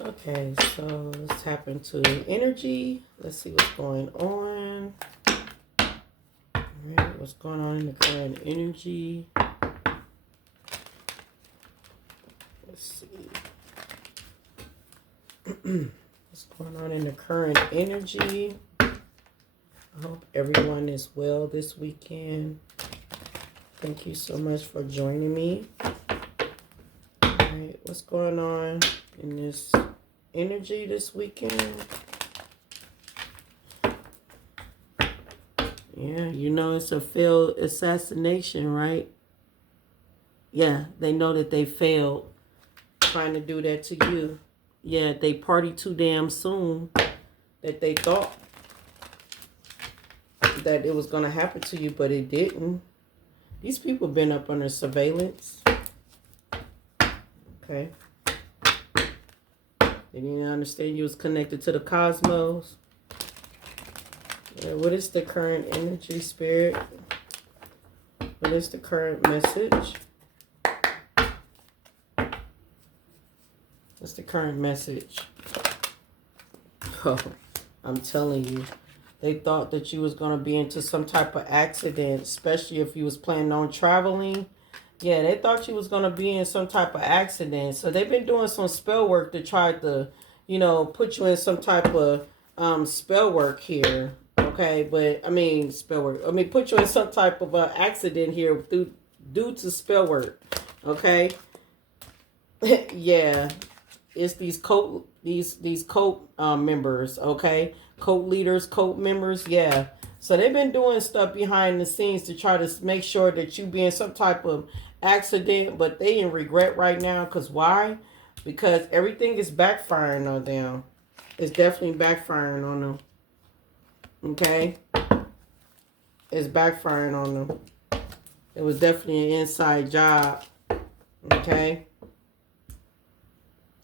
Okay, so let's tap into energy. Let's see what's going on. All right, what's going on in the current energy? Let's see. What's going on in the current energy? I hope everyone is well this weekend. Thank you so much for joining me. All right, what's going on in this energy this weekend? Yeah, you know it's a failed assassination, right? Yeah, they know that they failed trying to do that to you. Yeah, they party too damn soon that they thought that it was going to happen to you, but it didn't. These people been up under surveillance. Okay. They didn't understand you was connected to the cosmos. Yeah, what is the current energy, spirit? What is the current message? What's the current message? Oh, I'm telling you. They thought that you was going to be into some type of accident, especially if you was planning on traveling. Yeah, they thought you was going to be in some type of accident. So they've been doing some spell work to try to, put you in some type of spell work here. Okay, but, spell work. Put you in some type of accident here due to spell work. Okay? Yeah. It's these cult members, okay? Cult leaders, cult members, yeah. So they've been doing stuff behind the scenes to try to make sure that you be in some type of accident, but they in regret right now. Because why? Because everything is backfiring on them. It's definitely backfiring on them. Okay? It's backfiring on them. It was definitely an inside job. Okay?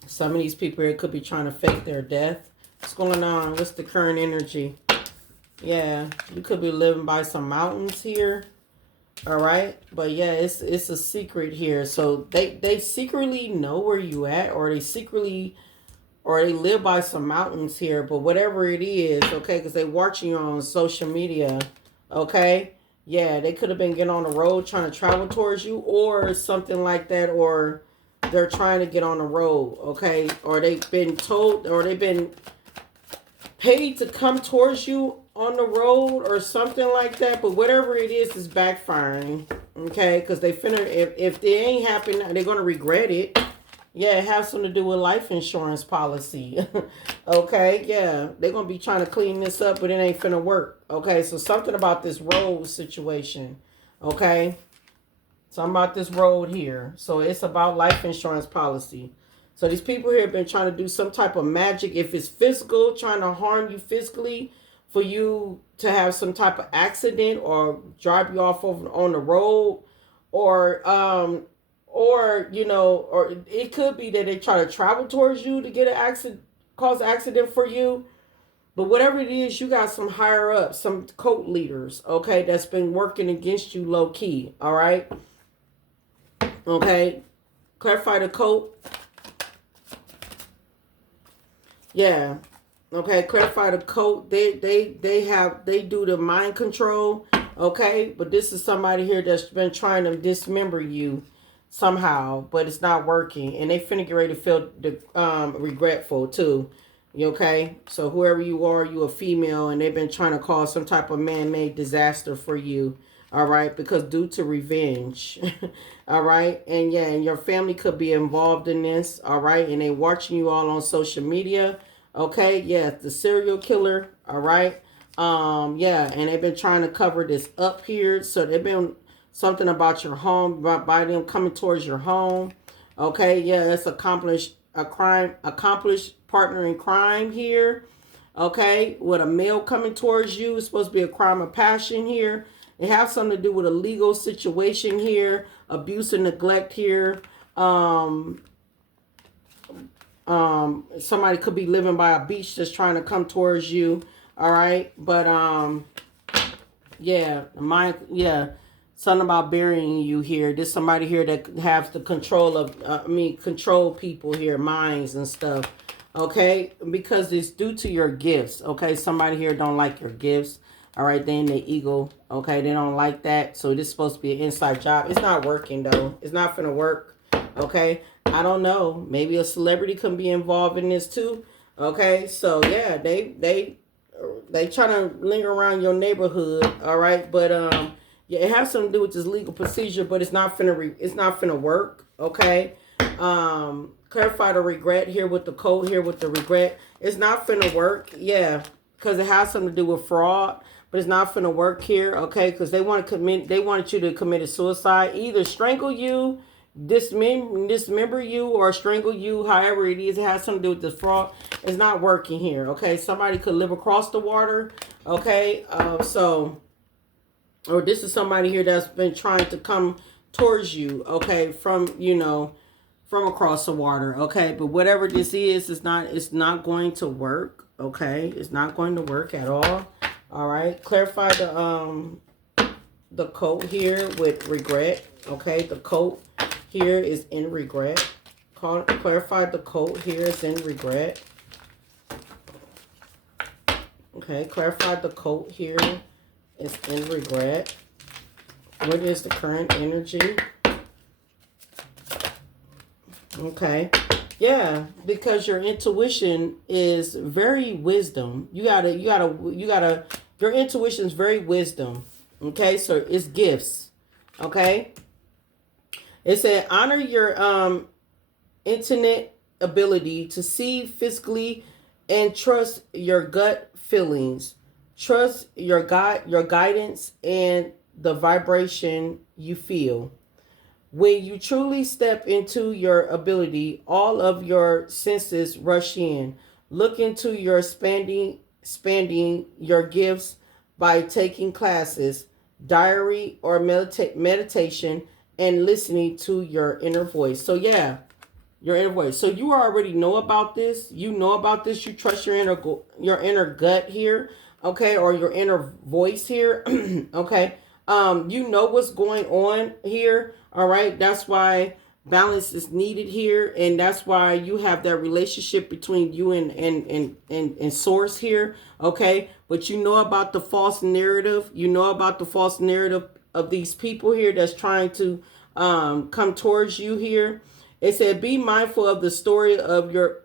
Some of these people here could be trying to fake their death. What's going on? What's the current energy? Yeah, you could be living by some mountains here. All right, but yeah, it's a secret here. So they secretly know where you at, or they live by some mountains here. But whatever it is, okay, because they watching you on social media. Okay, yeah, they could have been getting on the road trying to travel towards you, or something like that, or they're trying to get on the road. Okay, or they've been told, or they've been paid to come towards you on the road or something like that. But whatever it is backfiring. Okay, because they finna, if they ain't happy, they're gonna regret it. Yeah, it has something to do with life insurance policy. Okay, yeah, they're gonna be trying to clean this up, but it ain't finna work. Okay, so something about this road situation. Okay, something about this road here. So it's about life insurance policy. So these people here have been trying to do some type of magic. If it's physical, trying to harm you physically for you to have some type of accident or drive you off on the road, or or it could be that they try to travel towards you to get an accident, cause an accident for you. But whatever it is, you got some higher up, some cult leaders, okay, that's been working against you low key. All right. Okay. Clarify the cult. Yeah. Okay, clarify the code. They do the mind control. Okay, but this is somebody here that's been trying to dismember you somehow, but it's not working, and they finna get ready to feel regretful too. You okay? So whoever you are, you a female, and they've been trying to cause some type of man-made disaster for you. All right, because due to revenge. All right, and yeah, and your family could be involved in this. All right, and they watching you all on social media. Okay, yeah, the serial killer. All right, yeah, and they've been trying to cover this up here. So they've been something about your home, by them coming towards your home. Okay, yeah, that's accomplished partner in crime here. Okay, with a male coming towards you, it's supposed to be a crime of passion here. It has something to do with a legal situation here, abuse and neglect here. Somebody could be living by a beach that's trying to come towards you. All right, but yeah, something about burying you here. There's somebody here that has the control of, control people here, minds and stuff. Okay, because it's due to your gifts. Okay, somebody here don't like your gifts. All right, then the ego. Okay, they don't like that. So this is supposed to be an inside job. It's not working though. It's not gonna work. Okay, I don't know. Maybe a celebrity can be involved in this too. Okay, so yeah, they trying to linger around your neighborhood. All right, but yeah, it has something to do with this legal procedure, but it's not finna work. Okay, clarify the regret here with the code here with the regret. It's not finna work. Yeah, because it has something to do with fraud, but it's not finna work here. Okay, because they wanted you to commit a suicide, either strangle you, dismember you, or strangle you. However it is, it has something to do with this fraud. It's not working here. Okay, somebody could live across the water. Okay, or this is somebody here that's been trying to come towards you. Okay, from from across the water. Okay, but whatever this is, it's not going to work. Okay, it's not going to work at all. All right, clarify the code here with regret. Okay, the code here is in regret. Clarify the code here is in regret. Okay, clarify the code here is in regret. What is the current energy? Okay. Yeah, because your intuition is very wisdom. Your intuition is very wisdom. Okay, so it's gifts. Okay. It said honor your internet ability to see physically and trust your gut feelings. Trust your guidance and the vibration you feel. When you truly step into your ability, all of your senses rush in. Look into your expanding your gifts by taking classes, diary, or meditation, and listening to your inner voice. So yeah, your inner voice. So you already know about this. You know about this. You trust your inner gut here, okay, or your inner voice here, okay. You know what's going on here. All right, that's why balance is needed here, and that's why you have that relationship between you and source here. Okay, but you know about the false narrative. You know about the false narrative of these people here that's trying to come towards you here. It said, be mindful of the story of your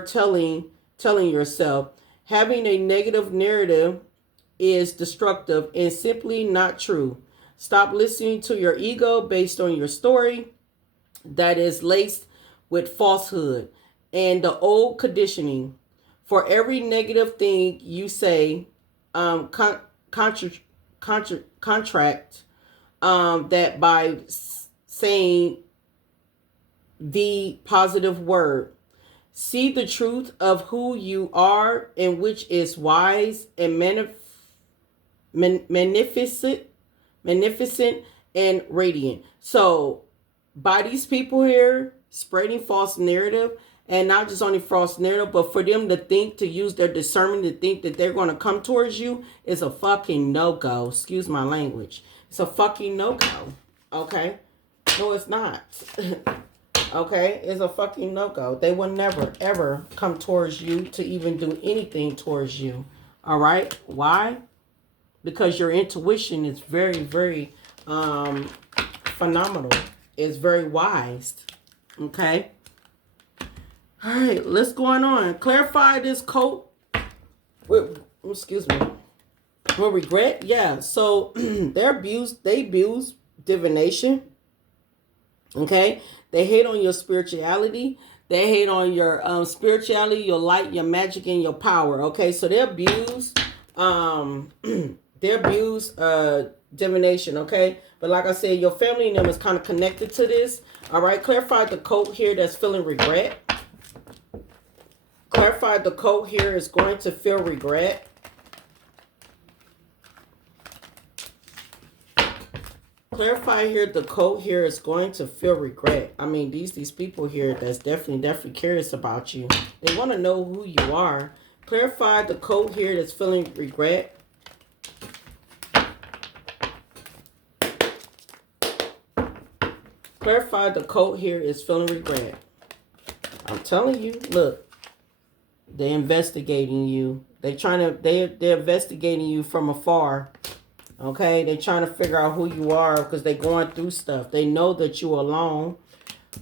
telling yourself. Having a negative narrative is destructive and simply not true. Stop listening to your ego based on your story that is laced with falsehood and the old conditioning. For every negative thing you say, contract that by saying the positive word. See the truth of who you are, and which is wise and magnificent and radiant. So by these people here spreading false narrative, and not just only false narrative, but for them to use their discernment to think that they're going to come towards you is a fucking no-go. Excuse my language. It's a fucking no-go. Okay? No, it's not. Okay? It's a fucking no-go. They will never, ever come towards you to even do anything towards you. All right? Why? Because your intuition is very, very phenomenal. It's very wise. Okay? All right, let's go on. Clarify this code with, excuse me, with regret. Yeah, so they abuse divination. Okay? They hate on your spirituality. They hate on your spirituality, your light, your magic, and your power. Okay? So they abuse divination, okay? But like I said, your family and them is kind of connected to this. All right, clarify the code here that's feeling regret. Clarify the code here is going to feel regret. Clarify here the code here is going to feel regret. I mean, these people here that's definitely curious about you. They want to know who you are. Clarify the code here that's feeling regret. Clarify the code here is feeling regret. I'm telling you, look, they're investigating you. They're investigating you from afar. Okay, they're trying to figure out who you are because they're going through stuff. They know that you're alone.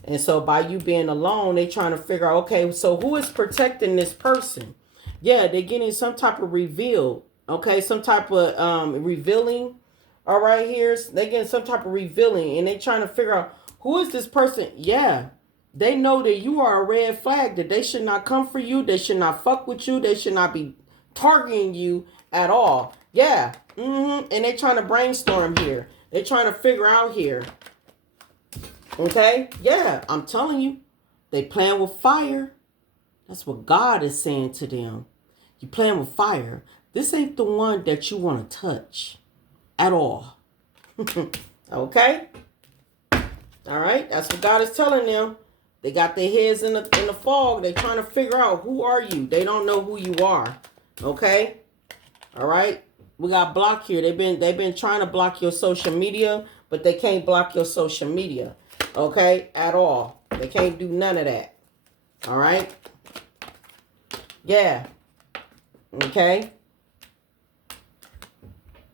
And so by you being alone, they're trying to figure out, okay, so who is protecting this person? Yeah, they're getting some type of reveal. Okay, some type of revealing. All right, here. They're getting some type of revealing. And they're trying to figure out, who is this person? Yeah, they know that you are a red flag, that they should not come for you. They should not fuck with you. They should not be targeting you at all. Yeah. And they're trying to brainstorm here. They're trying to figure out here. Okay? Yeah, I'm telling you. They playing with fire. That's what God is saying to them. You playing with fire. This ain't the one that you want to touch at all. Okay? All right? That's what God is telling them. They got their heads in the fog. They're trying to figure out, who are you? They don't know who you are. Okay? All right? We got blocked here. They've been trying to block your social media, but they can't block your social media. Okay? At all. They can't do none of that. All right? Yeah. Okay?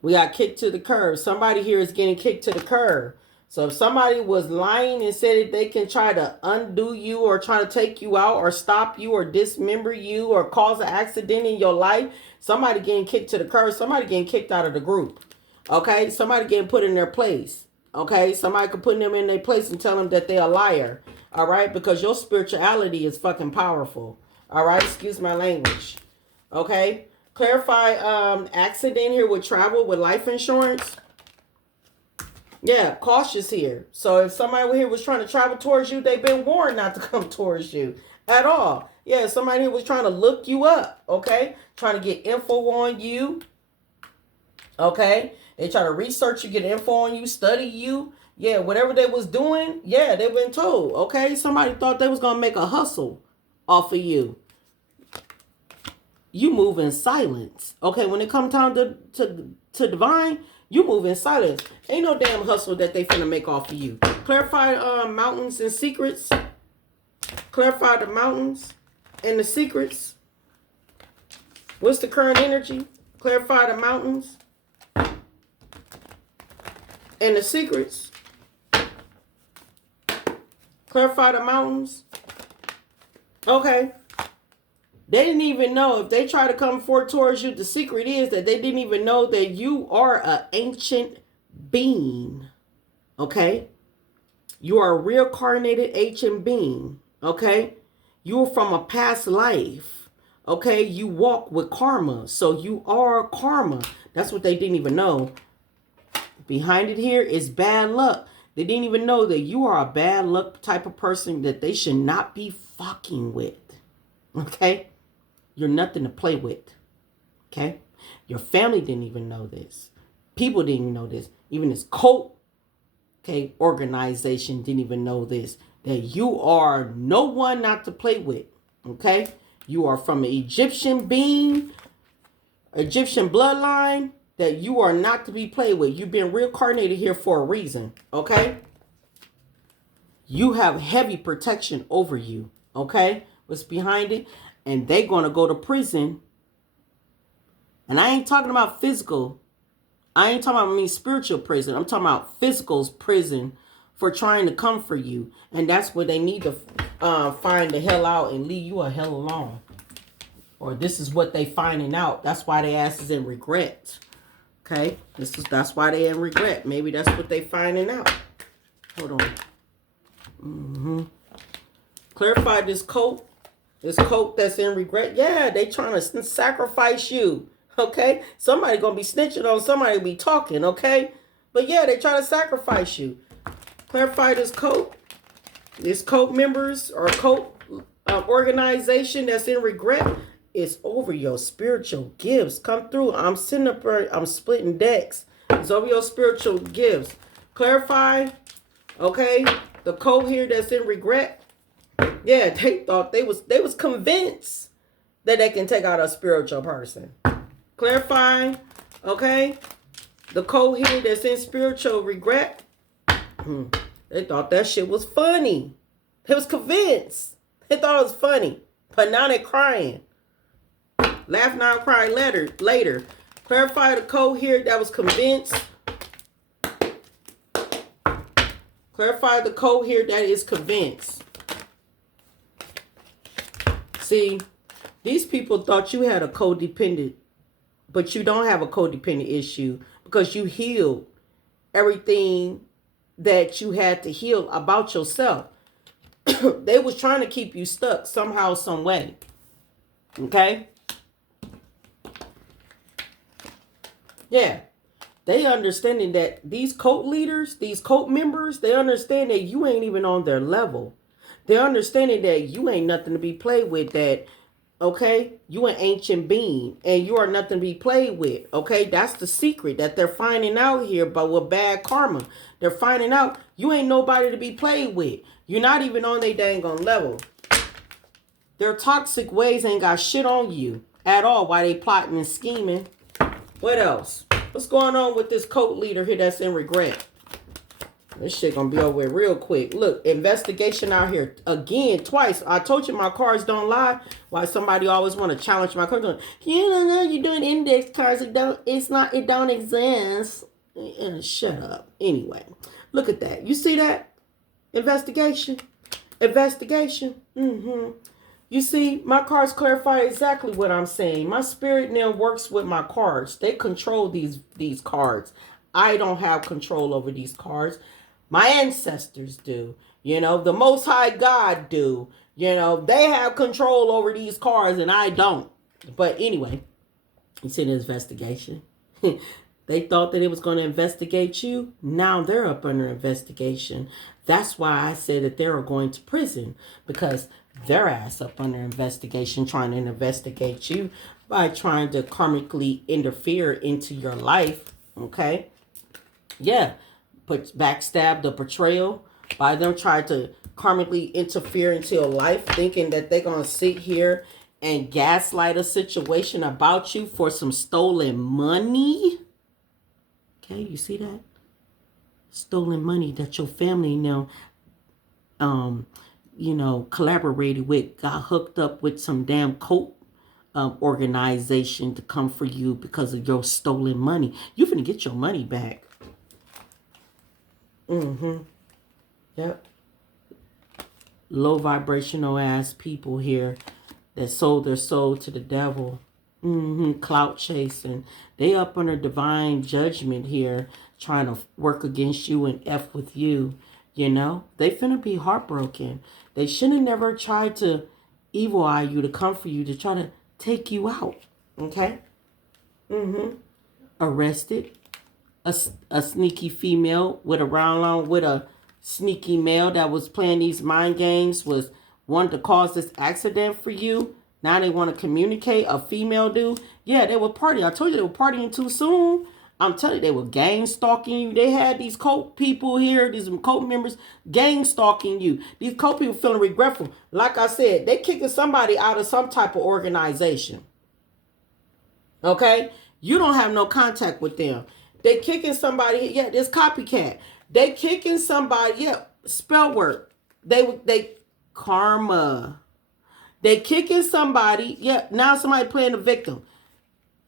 We got kicked to the curb. Somebody here is getting kicked to the curb. So if somebody was lying and said that they can try to undo you or try to take you out or stop you or dismember you or cause an accident in your life, somebody getting kicked to the curb, somebody getting kicked out of the group. Okay? Somebody getting put in their place. Okay? Somebody could put them in their place and tell them that they're a liar. All right? Because your spirituality is fucking powerful. All right? Excuse my language. Okay? Clarify accident here with travel with life insurance. Yeah, cautious here. So if somebody here was trying to travel towards you, they've been warned not to come towards you at all. Yeah, somebody here was trying to look you up, okay? Trying to get info on you, okay? They try to research you, get info on you, study you. Yeah, whatever they was doing, yeah, they've been told, okay? Somebody thought they was going to make a hustle off of you. You move in silence, okay? When it comes time to divine, you move in silence. Ain't no damn hustle that they finna make off of you. Clarify mountains and secrets. Clarify the mountains and the secrets. What's the current energy? Clarify the mountains and the secrets. Clarify the mountains. Okay. They didn't even know, if they try to come forward towards you, the secret is that they didn't even know that you are an ancient being. Okay? You are a reincarnated ancient being. Okay? You are from a past life. Okay? You walk with karma. So you are karma. That's what they didn't even know. Behind it here is bad luck. They didn't even know that you are a bad luck type of person that they should not be fucking with. Okay? You're nothing to play with. Okay? Your family didn't even know this. People didn't even know this. Even this cult, okay, organization didn't even know this. That you are no one not to play with. Okay? You are from an Egyptian being, Egyptian bloodline, that you are not to be played with. You've been reincarnated here for a reason. Okay? You have heavy protection over you. Okay? What's behind it? And they're going to go to prison. And I ain't talking about physical. I ain't talking about spiritual prison. I'm talking about physical prison for trying to come for you. And that's where they need to find the hell out and leave you a hell alone. Or this is what they finding out. That's why they ass is in regret. Okay? That's why they in regret. Maybe that's what they finding out. Hold on. Clarify this cult. This cult that's in regret. Yeah, they trying to sacrifice you. Okay? Somebody going to be snitching on somebody be talking. Okay? But yeah, they try to sacrifice you. Clarify this cult. This cult members or cult organization that's in regret is over your spiritual gifts. Come through. I'm sitting up here. I'm splitting decks. It's over your spiritual gifts. Clarify. Okay? The cult here that's in regret. Yeah, they thought they was convinced that they can take out a spiritual person. Clarifying, okay? The code here that's in spiritual regret. They thought that shit was funny. They was convinced. They thought it was funny. But now they're crying. Laugh now, cry later. Clarify the code here that was convinced. Clarify the code here that is convinced. See, these people thought you had a codependent, but you don't have a codependent issue because you healed everything that you had to heal about yourself. They was trying to keep you stuck somehow, some way. Okay? Yeah. They understanding that these cult leaders, these cult members, they understand that you ain't even on their level. They're understanding that you ain't nothing to be played with, that, okay, you an ancient being and you are nothing to be played with, okay? That's the secret that they're finding out here, but with bad karma. They're finding out you ain't nobody to be played with. You're not even on their dang on level. Their toxic ways ain't got shit on you at all while they plotting and scheming. What else? What's going on with this cult leader here that's in regret? This shit gonna be over with real quick. Look, investigation out here again, twice. I told you my cards don't lie. Why somebody always want to challenge my cards? You don't know you're doing index cards. It don't exist. Shut up. Anyway, look at that. You see that? Investigation. You see, my cards clarify exactly what I'm saying. My spirit now works with my cards. They control these cards. I don't have control over these cards. My ancestors do. You know, the Most High God do. You know, they have control over these cards and I don't. But anyway, it's an investigation. They thought that it was going to investigate you. Now they're up under investigation. That's why I said that they were going to prison. Because their ass up under investigation trying to investigate you by trying to karmically interfere into your life. Okay? Yeah. But backstab, the betrayal, by them trying to karmically interfere into your life, thinking that they're going to sit here and gaslight a situation about you for some stolen money. Okay, you see that? Stolen money that your family now, you know, collaborated with, got hooked up with some damn cult organization to come for you because of your stolen money. You're finna get your money back. Yep. Low vibrational ass people here that sold their soul to the devil. Clout chasing. They up under divine judgment here, trying to work against you and F with you. You know, they finna be heartbroken. They should have never tried to evil eye you, to come for you, to try to take you out. Okay? Arrested. A sneaky female with a sneaky male that was playing these mind games, was wanting to cause this accident for you. Now they want to communicate. A female dude. Yeah, they were partying. I told you they were partying too soon. I'm telling you, they were gang stalking you. They had these cult people here, these cult members, gang stalking you. These cult people feeling regretful. Like I said, they kicking somebody out of some type of organization. Okay? You don't have no contact with them. They kicking somebody. Yeah, this copycat. They kicking somebody. Yeah, spell work. They karma. They kicking somebody. Yeah, now somebody playing the victim.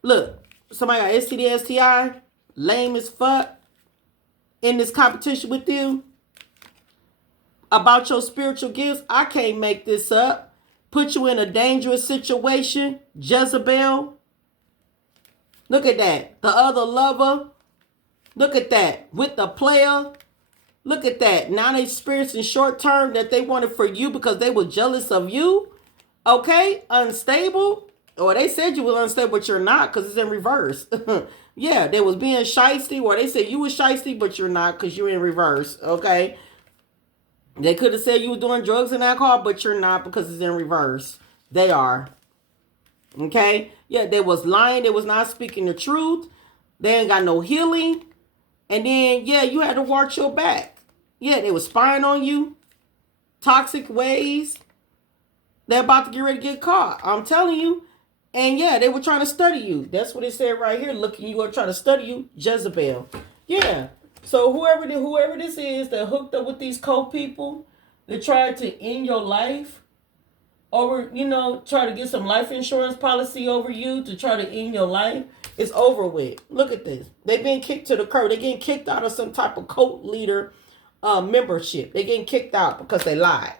Look, somebody got STD, STI, lame as fuck, in this competition with you about your spiritual gifts. I can't make this up. Put you in a dangerous situation. Jezebel. Look at that. The other lover. Look at that. With the player. Look at that. Now they experiencing short term that they wanted for you because they were jealous of you. Okay? Unstable. Or they said you were unstable, but you're not because it's in reverse. Yeah, they was being shiesty, or they said you was shiesty, but you're not because you're in reverse. Okay? They could have said you were doing drugs and alcohol, but you're not because it's in reverse. They are. Okay? Yeah, they was lying. They was not speaking the truth. They ain't got no healing. And then, yeah, you had to watch your back. Yeah, they was spying on you. Toxic ways. They're about to get ready to get caught. I'm telling you. And yeah, they were trying to study you. That's what it said right here. Looking you up, trying to study you. Jezebel. Yeah. So whoever this is that hooked up with these cult people that tried to end your life. over, you know, try to get some life insurance policy over you to try to end your life, it's over with. Look at this. They've been kicked to the curb. They're getting kicked out of some type of cult leader membership. They're getting kicked out because they lied.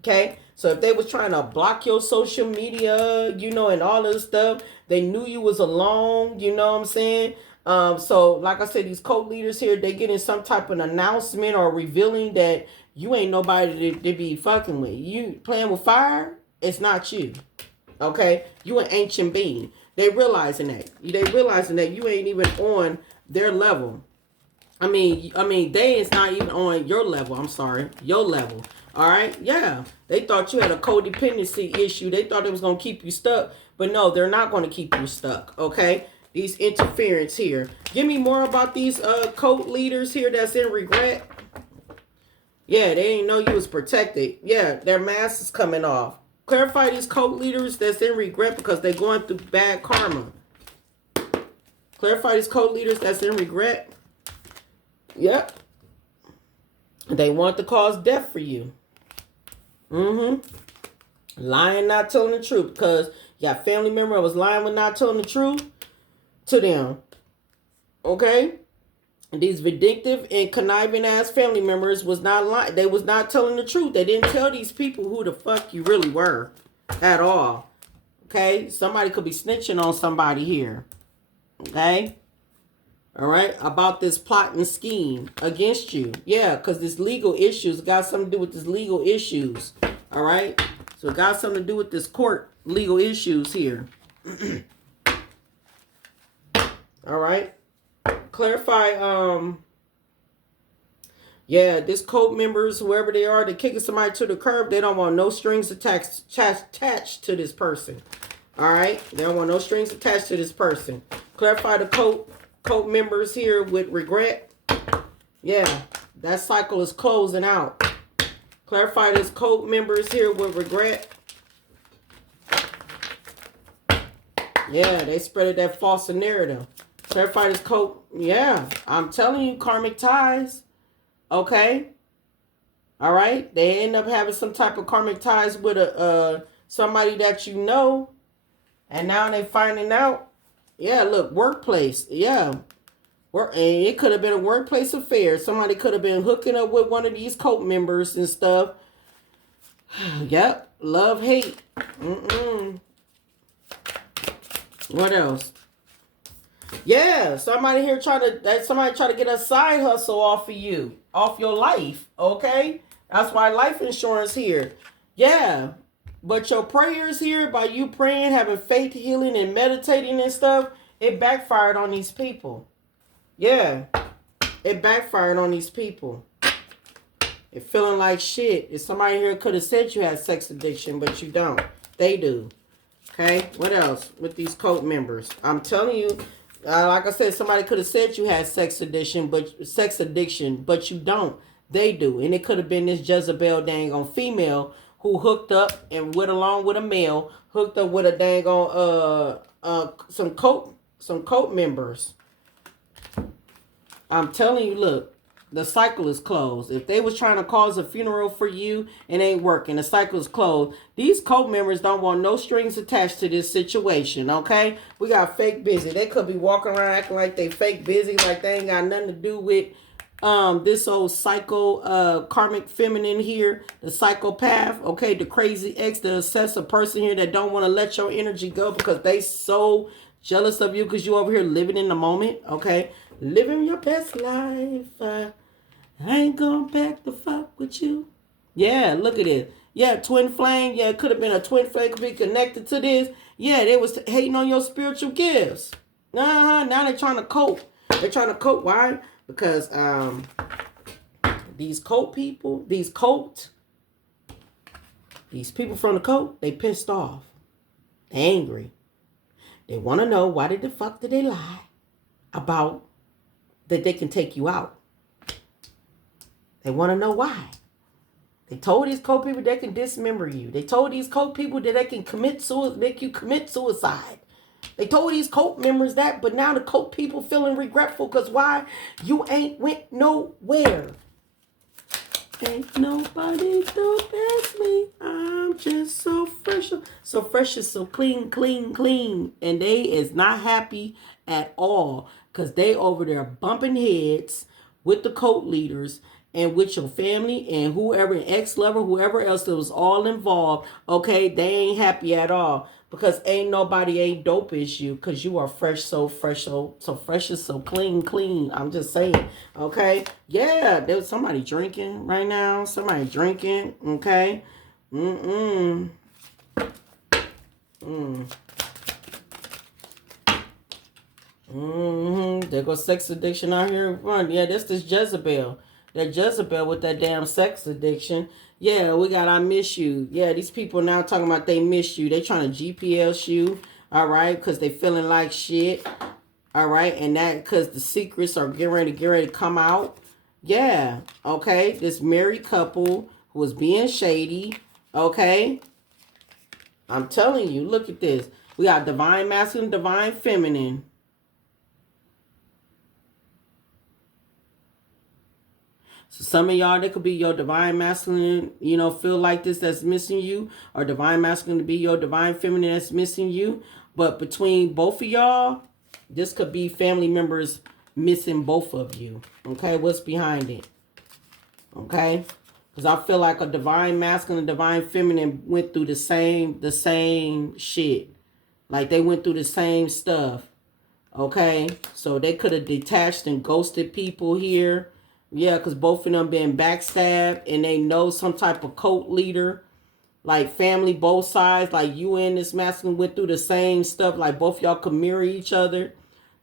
Okay? So if they was trying to block your social media, you know, and all this stuff, they knew you was alone, you know what I'm saying? So like I said, these cult leaders here, they getting some type of announcement or revealing that you ain't nobody to be fucking with. You playing with fire, it's not you. Okay? You an ancient being. They realizing that. They realizing that you ain't even on their level. I mean, they is not even on your level. I'm sorry, your level. All right, yeah. They thought you had a codependency issue. They thought it was gonna keep you stuck, but no, they're not gonna keep you stuck. Okay, these interference here. Give me more about these cult leaders here that's in regret. Yeah, they didn't know you was protected. Yeah, their mask is coming off. Clarify these cult leaders that's in regret because they're going through bad karma. Clarify these cult leaders that's in regret. Yep. They want to cause death for you. Lying, not telling the truth. Because you got family member that was lying with not telling the truth to them. Okay? And these vindictive and conniving ass family members was not lying. They was not telling the truth. They didn't tell these people who the fuck you really were at all. Okay? Somebody could be snitching on somebody here. Okay? All right, about this plot and scheme against you. Yeah, because this legal issues got something to do with this legal issues. All right, so it got something to do with this court legal issues here. All right, clarify. Yeah, this cult members, whoever they are, they're kicking somebody to the curb. They don't want no strings attached to this person. All right, they don't want no strings attached to this person. Clarify the cult members here with regret. Yeah, that cycle is closing out. Clarify this cult members here with regret. Yeah, they spreaded that false narrative. Clarify this cult. Yeah, I'm telling you, karmic ties. Okay. All right. They end up having some type of karmic ties with somebody that you know. And now they finding out. Yeah, look, workplace. Yeah. And it could have been a workplace affair. Somebody could have been hooking up with one of these cult members and stuff. Yep. Love, hate. What else? Yeah, somebody here try to get a side hustle off of you, off your life. Okay? That's why life insurance here. Yeah. But your prayers here, by you praying, having faith, healing, and meditating and stuff, it backfired on these people. Yeah. It backfired on these people. It feeling like shit. If somebody here could have said you had sex addiction, but you don't. They do. Okay? What else with these cult members? I'm telling you, like I said, somebody could have said you had sex addiction, but you don't. They do. And it could have been this Jezebel dang on female who hooked up and went along with a male, hooked up with a dang on some cult members. I'm telling you, look, the cycle is closed. If they was trying to cause a funeral for you, it ain't working. The cycle is closed. These cult members don't want no strings attached to this situation, okay? We got fake busy. They could be walking around acting like they fake busy, like they ain't got nothing to do with this old psycho karmic feminine here, the psychopath, okay, the crazy ex, the obsessive person here that don't want to let your energy go because they so jealous of you because you over here living in the moment, okay? Living your best life. I ain't going back to fuck with you. Yeah, look at it. Yeah, twin flame. Yeah, it could have been a twin flame, could be connected to this. Yeah, they was hating on your spiritual gifts. Now they're trying to cope. They're trying to cope. Why? Because these cult people, these people from the cult, they pissed off. They angry. They want to know why the fuck did they lie about that they can take you out. They want to know why. They told these cult people they can dismember you. They told these cult people that they can make you commit suicide. They told these cult members that, but now the cult people feeling regretful because why? You ain't went nowhere. Ain't nobody dope as me. I'm just so fresh. So fresh is so clean, clean, clean. And they is not happy at all. Because they over there bumping heads with the cult leaders and with your family and whoever, ex-lover, whoever else that was all involved. Okay, they ain't happy at all. Because ain't nobody ain't dope as you. Because you are fresh, so fresh, so fresh is so clean, clean. I'm just saying. Okay. Yeah, there's somebody drinking right now. Somebody drinking. Okay. Mm-mm. There goes sex addiction out here in front. Yeah, this Jezebel. That Jezebel with that damn sex addiction. Yeah, we got I miss you. Yeah, these people now talking about they miss you. They trying to GPS you. All right, because they feeling like shit. All right, and that because the secrets are getting ready to come out. Yeah, okay. This married couple who was being shady. Okay, I'm telling you. Look at this. We got divine masculine, divine feminine. So some of y'all, that could be your divine masculine, feel like this that's missing you, or divine masculine to be your divine feminine that's missing you. But between both of y'all, this could be family members missing both of you. Okay, what's behind it? Okay, because I feel like a divine masculine and divine feminine went through the same shit. Like they went through the same stuff. Okay, so they could have detached and ghosted people here. Yeah, because both of them been backstabbed and they know some type of cult leader. Like family, both sides. Like you and this masculine went through the same stuff. Like both y'all could mirror each other.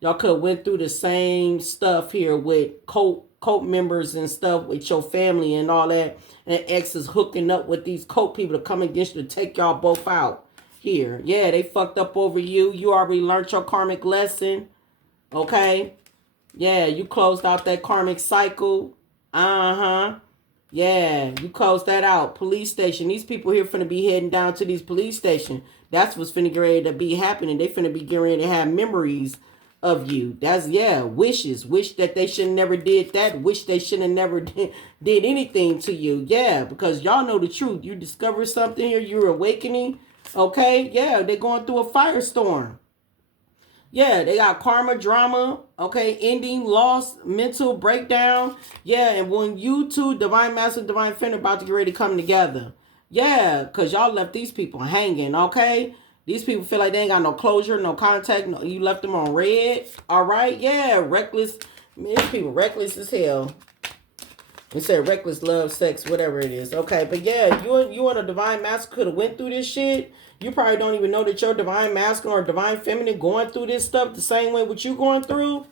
Y'all could have went through the same stuff here with cult members and stuff with your family and all that. And ex is hooking up with these cult people to come against you to take y'all both out here. Yeah, they fucked up over you. You already learned your karmic lesson. Okay. Yeah, you closed out that karmic cycle. Uh-huh. Yeah, you closed that out. Police station. These people here finna be heading down to these police station. That's what's finna get ready to be happening. They finna be getting ready to have memories of you. That's, yeah, wishes. Wish that they should never did that. Wish they should have never did anything to you. Yeah, because y'all know the truth. You discover something here. You're awakening. Okay, yeah, they're going through a firestorm. Yeah, they got karma, drama, okay, ending, loss, mental breakdown. Yeah, and when you two, divine master, divine feminine, about to get ready to come together. Yeah, because y'all left these people hanging, okay? These people feel like they ain't got no closure, no contact. No, you left them on red, all right? Yeah, reckless. Man, these people reckless as hell. We said reckless love, sex, whatever it is. Okay, but yeah, you and a divine master could have went through this shit. You probably don't even know that your divine masculine or divine feminine going through this stuff the same way what you going through.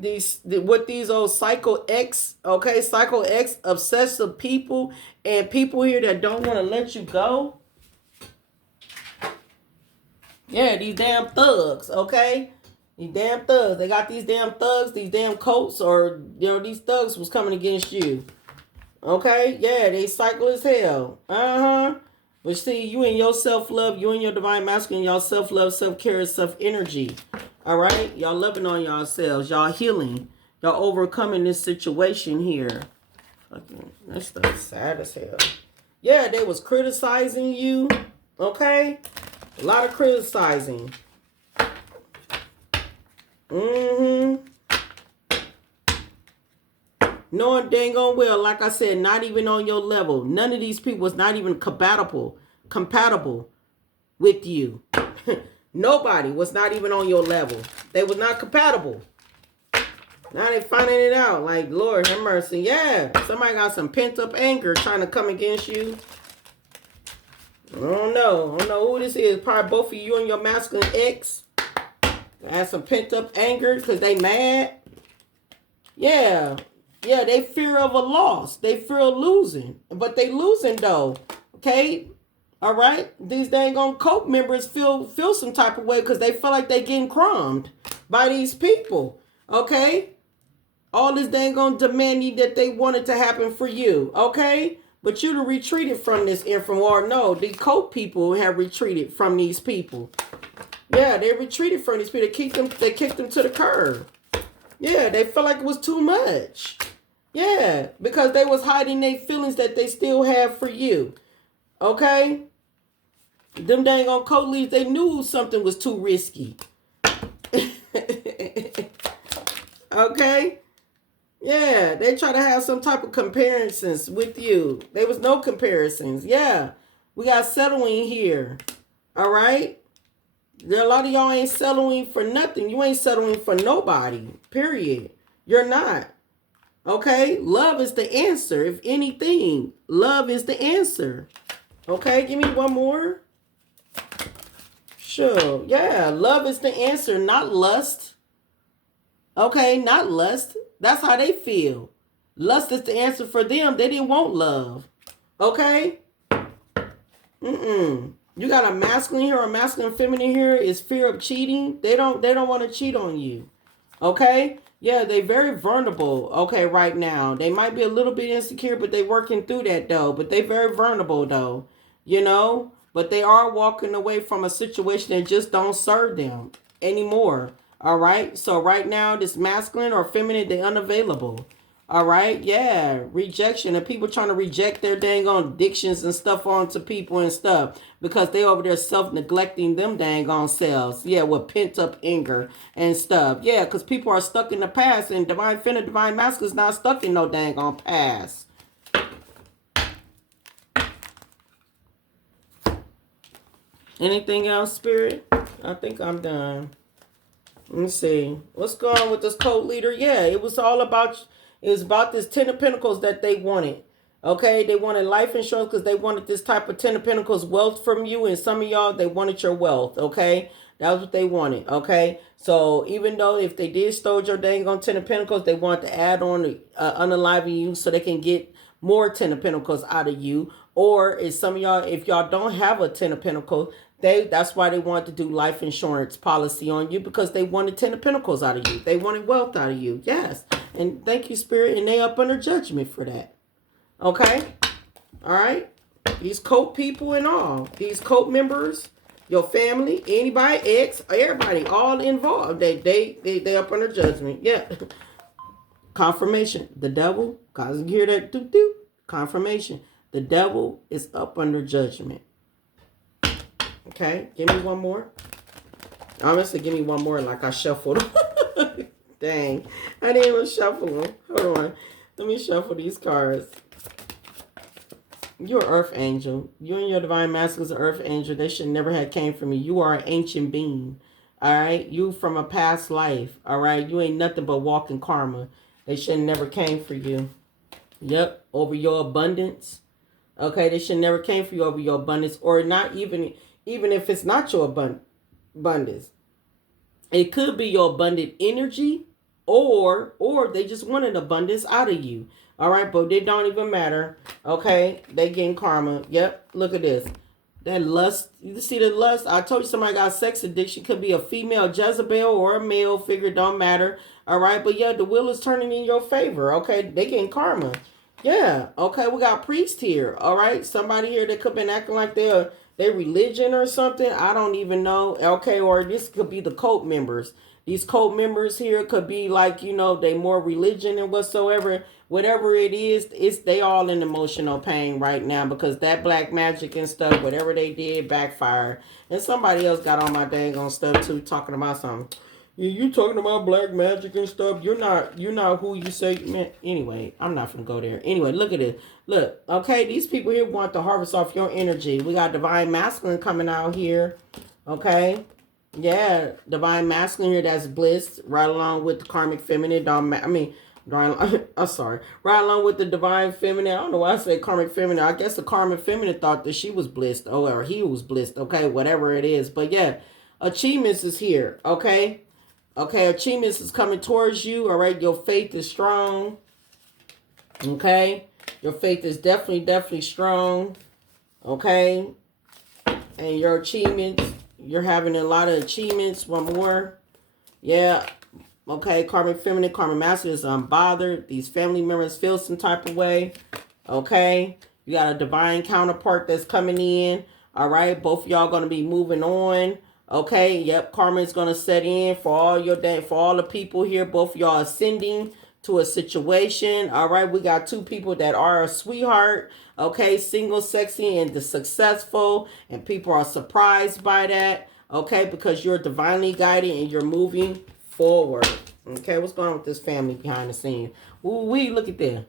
These old Psycho X, okay, Psycho X obsessive people and people here that don't want to let you go. Yeah, these damn thugs, okay? These damn thugs. They got these damn thugs, these damn cults, or these thugs was coming against you. Okay, yeah, they cycle as hell. But see, you and your self-love, you and your divine masculine, y'all self-love, self-care, self-energy. All right, y'all loving on yourselves, y'all healing, y'all overcoming this situation here. Fucking, that stuff sad as hell. Yeah, they was criticizing you. Okay, a lot of criticizing. Knowing dang on well, like I said, not even on your level. None of these people was not even compatible with you. Nobody was not even on your level. They was not compatible. Now they finding it out. Like, Lord have mercy. Yeah, somebody got some pent-up anger trying to come against you. I don't know who this is. Probably both of you and your masculine ex. Have some pent-up anger because they mad. Yeah, they fear of a loss. They fear of losing. But they losing though. Okay? All right? These dang on cult members feel some type of way because they feel like they getting crumbed by these people. Okay? All this dang on demanding that they wanted to happen for you. Okay? But you done retreated from this info. Or no, the cult people have retreated from these people. Yeah, they retreated from these people. They kicked them to the curb. Yeah, they felt like it was too much. Yeah, because they was hiding their feelings that they still have for you. Okay? Them dang on code leads, they knew something was too risky. Okay? Yeah, they try to have some type of comparisons with you. There was no comparisons. Yeah, we got settling here. All right? There, a lot of y'all ain't settling for nothing. You ain't settling for nobody. Period. You're not. Okay? Love is the answer. If anything, love is the answer. Okay? Give me one more. Sure. Yeah, love is the answer, not lust. Okay? Not lust. That's how they feel. Lust is the answer for them. They didn't want love. Okay? You got a masculine here, a masculine feminine here is fear of cheating. They don't want to cheat on you. Okay? Yeah, they very vulnerable, okay, right now. They might be a little bit insecure, but they working through that though. But they very vulnerable though. You know? But they are walking away from a situation that just don't serve them anymore. All right? So right now, this masculine or feminine, they unavailable. All right, yeah, rejection and people trying to reject their dang on addictions and stuff onto people and stuff because they over there self-neglecting them dang on selves. Yeah, with pent-up anger and stuff. Yeah, because people are stuck in the past and divine feminine, divine masculine is not stuck in no dang on past. Anything else, Spirit? I think I'm done. Let me see. What's going on with this code leader? Yeah, it was all about... It was about this 10 of Pentacles that they wanted. Okay, they wanted life insurance because they wanted this type of 10 of Pentacles wealth from you. And some of y'all, they wanted your wealth. Okay, that was what they wanted. Okay, so even though if they did stole your dang on 10 of Pentacles, they wanted to add on unaliving you so they can get more 10 of Pentacles out of you. Or is some of y'all, if y'all don't have a 10 of Pentacles, that's why they wanted to do life insurance policy on you because they wanted 10 of Pentacles out of you. They wanted wealth out of you. Yes. And thank you, Spirit. And they up under judgment for that. Okay? All right? These cult people and all. These cult members, your family, anybody, ex, everybody, all involved. They up under judgment. Yeah. Confirmation. The devil, cause you hear that doo-doo. Confirmation. The devil is up under judgment. Okay, give me one more. Honestly, give me one more like I shuffled. Dang, I didn't even shuffle them. Hold on. Let me shuffle these cards. You're an earth angel. You and your divine masculine is an earth angel. They should never have came from you. You are an ancient being. All right, you from a past life. All right, you ain't nothing but walking karma. They should never came for you. Yep, over your abundance. Okay, they should never came for you over your abundance, or not even if it's not your abundance. It could be your abundant energy, or they just want an abundance out of you. All right, but they don't even matter. Okay, they getting karma. Yep, look at this. That lust, you see the lust? I told you somebody got sex addiction. Could be a female Jezebel or a male figure, don't matter. All right, but yeah, the wheel is turning in your favor. Okay, they getting karma. Yeah, okay, we got priest here. All right, somebody here that could have been acting like they're religion or something. I don't even know. Okay, or this could be the cult members. These cult members here could be like, you know, they more religion and whatsoever. Whatever it is, they all in emotional pain right now because that black magic and stuff, whatever they did, backfired. And somebody else got on my dang on stuff too, talking about something. You talking about black magic and stuff. You're not who you say. Man, anyway, I'm not gonna go there. Anyway, look at it. Look, okay, these people here want to harvest off your energy. We got divine masculine coming out here. Okay. Yeah, divine masculine here that's bliss right along with the karmic feminine. I'm sorry. Right along with the divine feminine. I don't know why I say karmic feminine. I guess the karmic feminine thought that she was blissed. Oh, or he was blissed. Okay, whatever it is. But yeah, achievements is here. Okay. Okay, achievements is coming towards you. All right, your faith is strong. Okay, your faith is definitely strong. Okay, and your achievements, you're having a lot of achievements. One more. Yeah. Okay, karmic feminine, karmic masculine is unbothered. These family members feel some type of way. Okay, you got a divine counterpart that's coming in. All right, both of y'all going to be moving on. Okay, yep, karma is gonna set in for all your day, for all the people here. Both of y'all ascending to a situation. All right, we got two people that are a sweetheart. Okay, single, sexy, and the successful, and people are surprised by that. Okay, because you're divinely guided and you're moving forward. Okay, what's going on with this family behind the scenes? Ooh, look at that.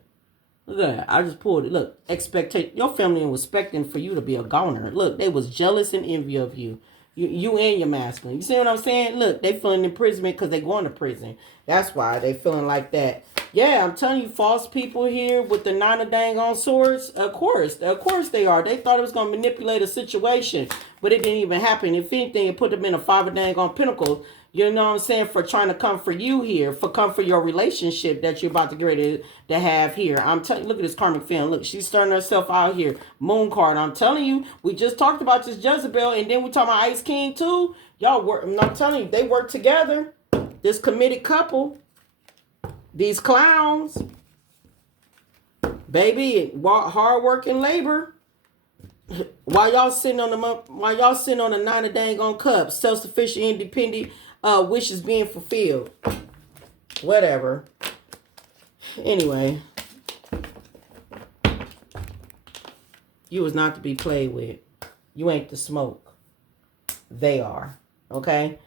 Look at that. I just pulled it. Look, expectation. Your family was expecting for you to be a goner. Look, they was jealous and envy of you. You and your masculine. You see what I'm saying? Look, they feeling imprisonment because they going to prison. That's why they feeling like that. Yeah, I'm telling you, false people here with the 9 of dang on swords. Of course they are. They thought it was going to manipulate a situation, but it didn't even happen. If anything, it put them in a 5 of dang on pentacles. You know what I'm saying? For trying to come for you here, come for your relationship that you're about to get ready to have here. I'm telling you, look at this karmic film. Look, she's starting herself out here. Moon card. I'm telling you, we just talked about this Jezebel, and then we talking about Ice King too. Y'all work. I'm telling you, they work together. This committed couple, these clowns, baby, hard work and labor. While y'all sitting on the 9 of dang on cups, self-sufficient, independent, wishes being fulfilled. Whatever. Anyway, you was not to be played with. You ain't the smoke. They are. Okay?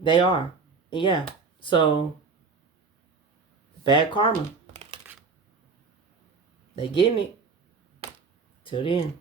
They are. Yeah. So, bad karma. They getting it. Till then.